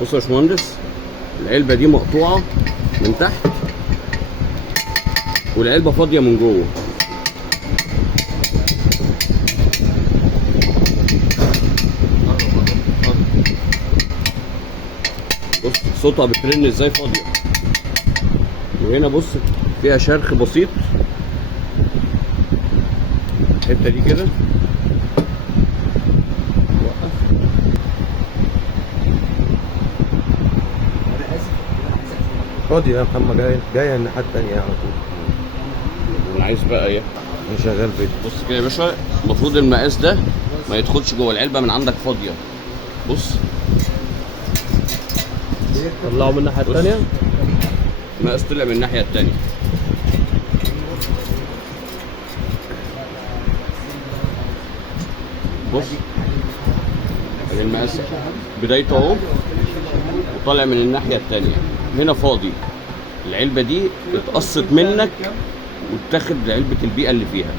بص يا باشمهندس، العلبه دي مقطوعه من تحت والعلبه فاضيه من جوه. بص صوتها بترن ازاي فاضيه. وهنا بص فيها شرخ بسيط الحته دي كده. وقف. فاضي يا محمد، جاي الناحية التانية على طول. انا عايز بقى ايه؟ انا شغال فيديو. بص كده يا باشا، المفروض المقاس ده ما يدخلش جوه العلبه من عندك فاضيه. بص طلعه من الناحية التانية. المقاس طلع من الناحيه التانيه. بص ادي المقاس بدايته اهو، وطالع من الناحيه التانيه. هنا فاضي. العلبه دي اتقصت منك واتاخد علبه البيئه اللي فيها.